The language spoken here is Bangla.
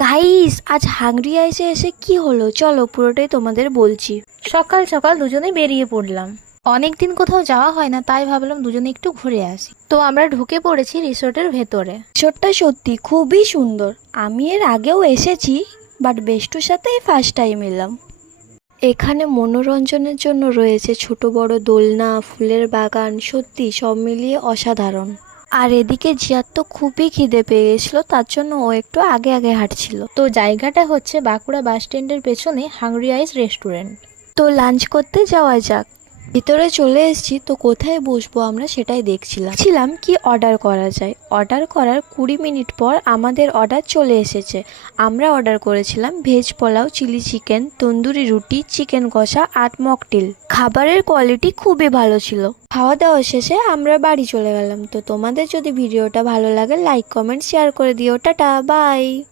গাইস, আজ হাংরি আইসে এসে কি হলো চলো পুরোটাই তোমাদের বলছি। সকাল সকাল দুজনে বেরিয়ে পড়লাম। অনেকদিন কোথাও যাওয়া হয় না, তাই ভাবলাম দুজনে একটু ঘুরে আসি। তো আমরা ঢুকে পড়েছি রিসোর্টের ভেতরে। রিসোর্টটা সত্যি খুবই সুন্দর। আমি এর আগেও এসেছি, বাট বেষ্টুর সাথেই ফার্স্ট টাইম এলাম। এখানে মনোরঞ্জনের জন্য রয়েছে ছোট বড় দোলনা, ফুলের বাগান, সত্যি সব মিলিয়ে অসাধারণ। আর এদিকে জিয়ার তো খুবই খিদে পেয়ে গেছিল, তার জন্য ও একটু আগে আগে হাঁটছিল। তো জায়গাটা হচ্ছে বাঁকুড়া বাস স্ট্যান্ডের পেছনে হাংরি আইস রেস্টুরেন্ট। তো লাঞ্চ করতে যাওয়া যাক। ভিতরে চলে এসেছি, তো কোথায় বসবো আমরা সেটাই দেখছিলাম কি অর্ডার করা যায়। অর্ডার করার 20 মিনিট পর আমাদের অর্ডার চলে এসেছে। আমরা অর্ডার করেছিলাম veg pulao, chilli chicken, tandoori রুটি, চিকেন কষা আর মকটেল। খাবারের কোয়ালিটি খুবই ভালো ছিল। খাওয়া দাওয়া শেষে আমরা বাড়ি চলে গেলাম। তো তোমাদের যদি ভিডিওটা ভালো লাগে লাইক কমেন্ট শেয়ার করে দিও। Tata bye.